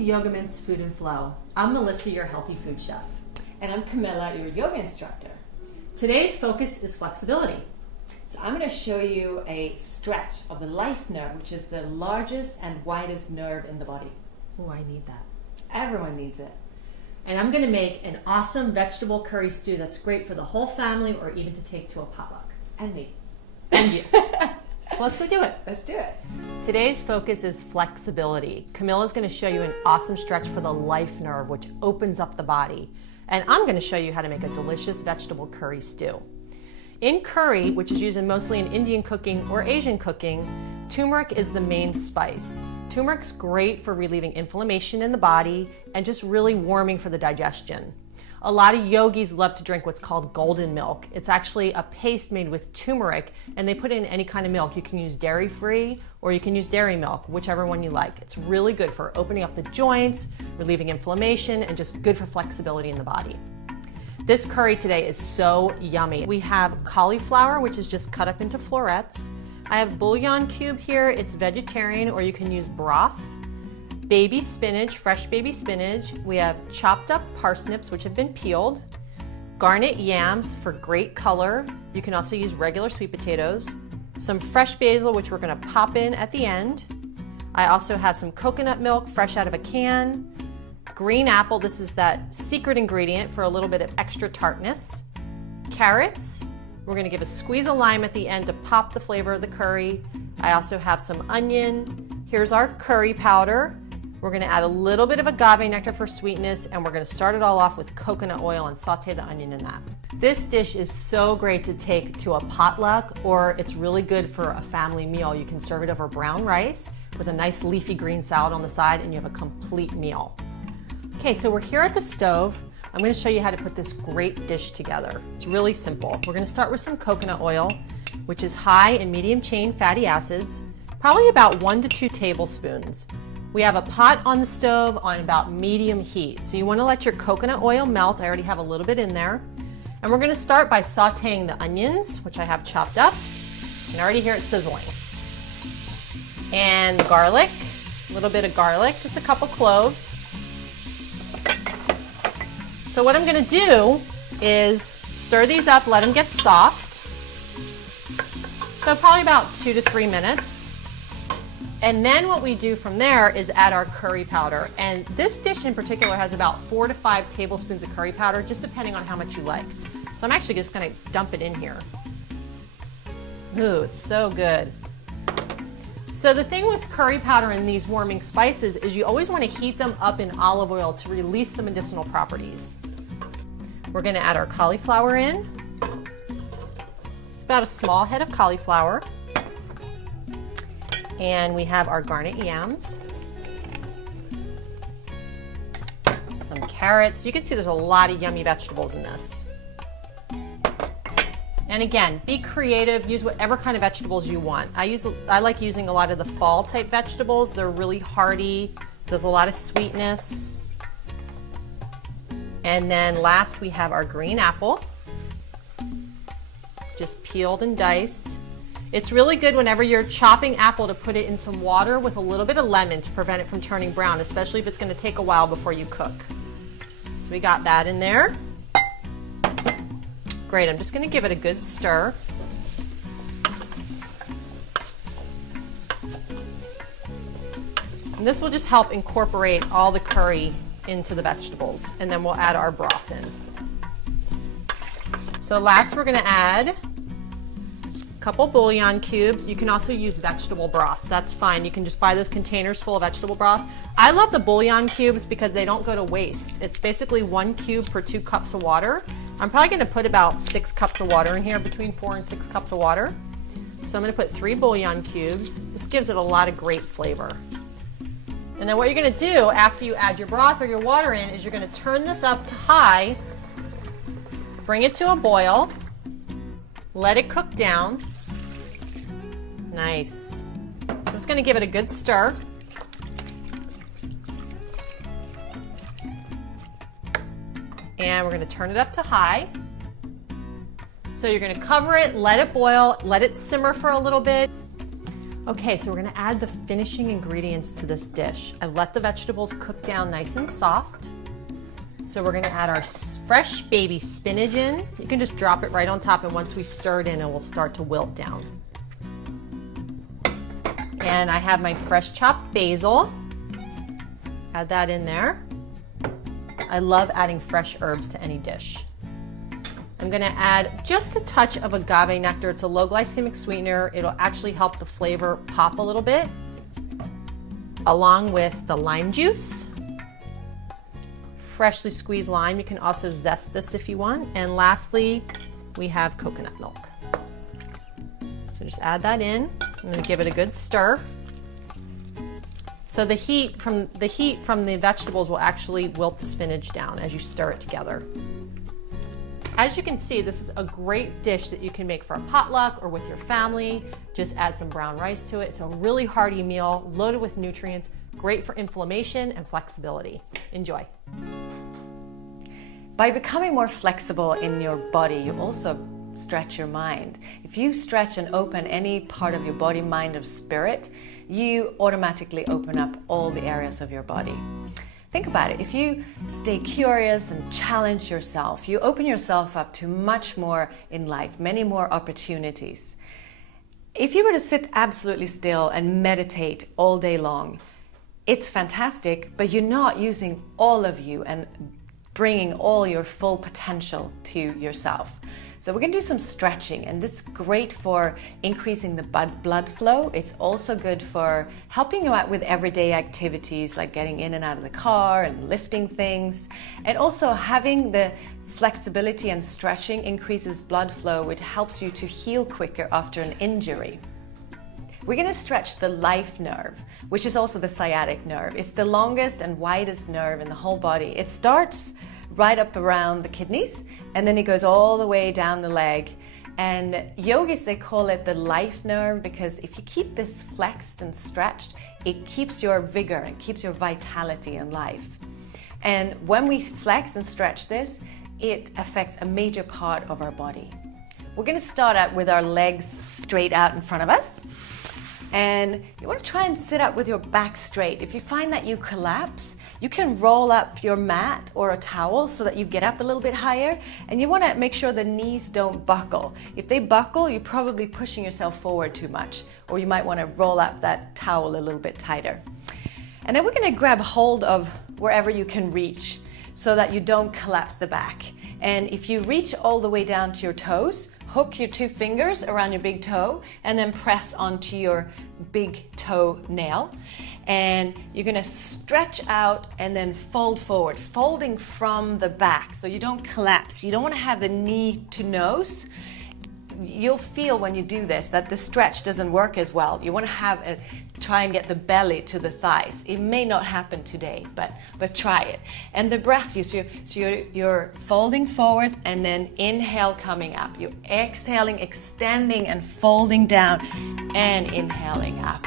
to Yoga Mint's Food and Flow. I'm Melissa, your healthy food chef. And I'm Camilla, your yoga instructor. Today's focus is flexibility. So I'm going to show you a stretch of the life nerve, which is the largest and widest nerve in the body. Oh, I need that. Everyone needs it. And I'm going to make an awesome vegetable curry stew that's great for the whole family or even to take to a potluck. And me. And you. So let's go do it. Let's do it. Today's focus is flexibility. Camilla's going to show you an awesome stretch for the life nerve, which opens up the body. And I'm going to show you how to make a delicious vegetable curry stew. In curry, which is used mostly in Indian cooking or Asian cooking, turmeric is the main spice. Turmeric's great for relieving inflammation in the body and just really warming for the digestion. A lot of yogis love to drink what's called golden milk. It's actually a paste made with turmeric, and they put it in any kind of milk. You can use dairy-free or you can use dairy milk, whichever one you like. It's really good for opening up the joints, relieving inflammation, and just good for flexibility in the body. This curry today is so yummy. We have cauliflower, which is just cut up into florets. I have bouillon cube here. It's vegetarian, or you can use broth. Baby spinach, fresh baby spinach. We have chopped up parsnips, which have been peeled. Garnet yams for great color. You can also use regular sweet potatoes. Some fresh basil, which we're gonna pop in at the end. I also have some coconut milk, fresh out of a can. Green apple, this is that secret ingredient for a little bit of extra tartness. Carrots, we're gonna give a squeeze of lime at the end to pop the flavor of the curry. I also have some onion. Here's our curry powder. We're gonna add a little bit of agave nectar for sweetness, and we're gonna start it all off with coconut oil and saute the onion in that. This dish is so great to take to a potluck, or it's really good for a family meal. You can serve it over brown rice with a nice leafy green salad on the side, and you have a complete meal. Okay, so we're here at the stove. I'm gonna show you how to put this great dish together. It's really simple. We're gonna start with some coconut oil, which is high in medium chain fatty acids, probably about 1 to 2 tablespoons. We have a pot on the stove on about medium heat. So you wanna let your coconut oil melt. I already have a little bit in there. And we're gonna start by sauteing the onions, which I have chopped up. You can already hear it sizzling. And the garlic, a little bit of garlic, just a couple cloves. So what I'm gonna do is stir these up, let them get soft. So probably about 2 to 3 minutes. And then what we do from there is add our curry powder. And this dish in particular has about 4 to 5 tablespoons of curry powder, just depending on how much you like. So I'm actually just gonna dump it in here. Ooh, it's so good. So the thing with curry powder and these warming spices is you always wanna heat them up in olive oil to release the medicinal properties. We're gonna add our cauliflower in. It's about a small head of cauliflower. And we have our garnet yams. Some carrots. You can see there's a lot of yummy vegetables in this. And again, be creative, use whatever kind of vegetables you want. I like using a lot of the fall type vegetables. They're really hearty, there's a lot of sweetness. And then last we have our green apple, just peeled and diced. It's really good whenever you're chopping apple to put it in some water with a little bit of lemon to prevent it from turning brown, especially if it's going to take a while before you cook. So we got that in there. Great, I'm just going to give it a good stir. And this will just help incorporate all the curry into the vegetables, and then we'll add our broth in. So last we're going to add couple bouillon cubes. You can also use vegetable broth. That's fine. You can just buy those containers full of vegetable broth. I love the bouillon cubes because they don't go to waste. It's basically 1 cube per 2 cups of water. I'm probably going to put about 6 cups of water in here, between 4 and 6 cups of water. So I'm going to put 3 bouillon cubes. This gives it a lot of great flavor. And then what you're going to do after you add your broth or your water in is you're going to turn this up to high, bring it to a boil, let it cook down. Nice. So I'm just going to give it a good stir. And we're going to turn it up to high. So you're going to cover it, let it boil, let it simmer for a little bit. Okay, so we're gonna add the finishing ingredients to this dish. I've let the vegetables cook down nice and soft. So we're gonna add our fresh baby spinach in. You can just drop it right on top, and once we stir it in, it will start to wilt down. And I have my fresh chopped basil. Add that in there. I love adding fresh herbs to any dish. I'm gonna add just a touch of agave nectar. It's a low glycemic sweetener. It'll actually help the flavor pop a little bit, along with the lime juice. Freshly squeezed lime. You can also zest this if you want. And lastly, we have coconut milk. So just add that in. I'm gonna give it a good stir. So the heat from the vegetables will actually wilt the spinach down as you stir it together. As you can see, this is a great dish that you can make for a potluck or with your family. Just add some brown rice to it. It's a really hearty meal, loaded with nutrients, great for inflammation and flexibility. Enjoy. By becoming more flexible in your body, you also stretch your mind. If you stretch and open any part of your body, mind, or spirit, you automatically open up all the areas of your body. Think about it. If you stay curious and challenge yourself, you open yourself up to much more in life, many more opportunities. If you were to sit absolutely still and meditate all day long, it's fantastic, but you're not using all of you and bringing all your full potential to yourself. So we're going to do some stretching, and this is great for increasing the blood flow. It's also good for helping you out with everyday activities like getting in and out of the car and lifting things. And also having the flexibility and stretching increases blood flow, which helps you to heal quicker after an injury. We're going to stretch the life nerve, which is also the sciatic nerve. It's the longest and widest nerve in the whole body. It starts right up around the kidneys, and then it goes all the way down the leg. And yogis, they call it the life nerve, because if you keep this flexed and stretched, it keeps your vigor and keeps your vitality in life. And when we flex and stretch this, it affects a major part of our body. We're going to start out with our legs straight out in front of us. And you want to try and sit up with your back straight. If you find that you collapse, you can roll up your mat or a towel so that you get up a little bit higher. And you want to make sure the knees don't buckle. If they buckle, you're probably pushing yourself forward too much, or you might want to roll up that towel a little bit tighter. And then we're going to grab hold of wherever you can reach so that you don't collapse the back. And if you reach all the way down to your toes, hook your 2 fingers around your big toe and then press onto your big toe nail. And you're gonna stretch out and then fold forward, folding from the back so you don't collapse. You don't wanna have the knee to nose. You'll feel when you do this that the stretch doesn't work as well. You want to try and get the belly to the thighs. It may not happen today, but try it. And the breath use, so you're folding forward and then inhale coming up. You're exhaling, extending and folding down and inhaling up.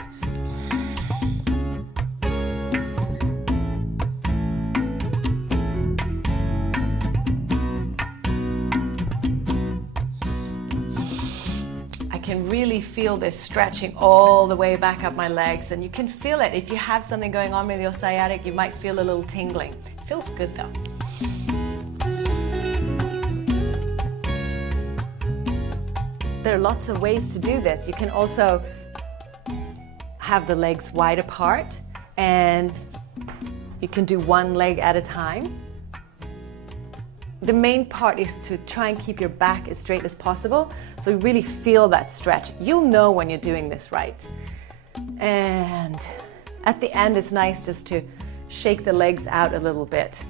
Can really feel this stretching all the way back up my legs, and you can feel it. If you have something going on with your sciatic, you might feel a little tingling. It feels good though. There are lots of ways to do this. You can also have the legs wide apart, and you can do one leg at a time. The main part is to try and keep your back as straight as possible, so you really feel that stretch. You'll know when you're doing this right. And at the end, it's nice just to shake the legs out a little bit.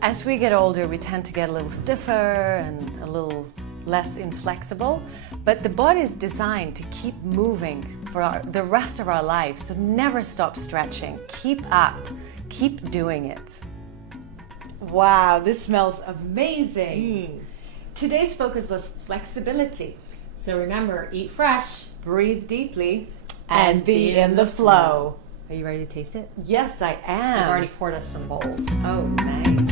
As we get older, we tend to get a little stiffer and a little less inflexible, but the body is designed to keep moving for the rest of our lives, so never stop stretching. Keep up. Keep doing it. Wow, this smells amazing. Today's focus was flexibility. So remember, eat fresh, Breathe deeply, and be in the flow. Are you ready to taste it? Yes, I am. I've already poured us some bowls. Oh, nice.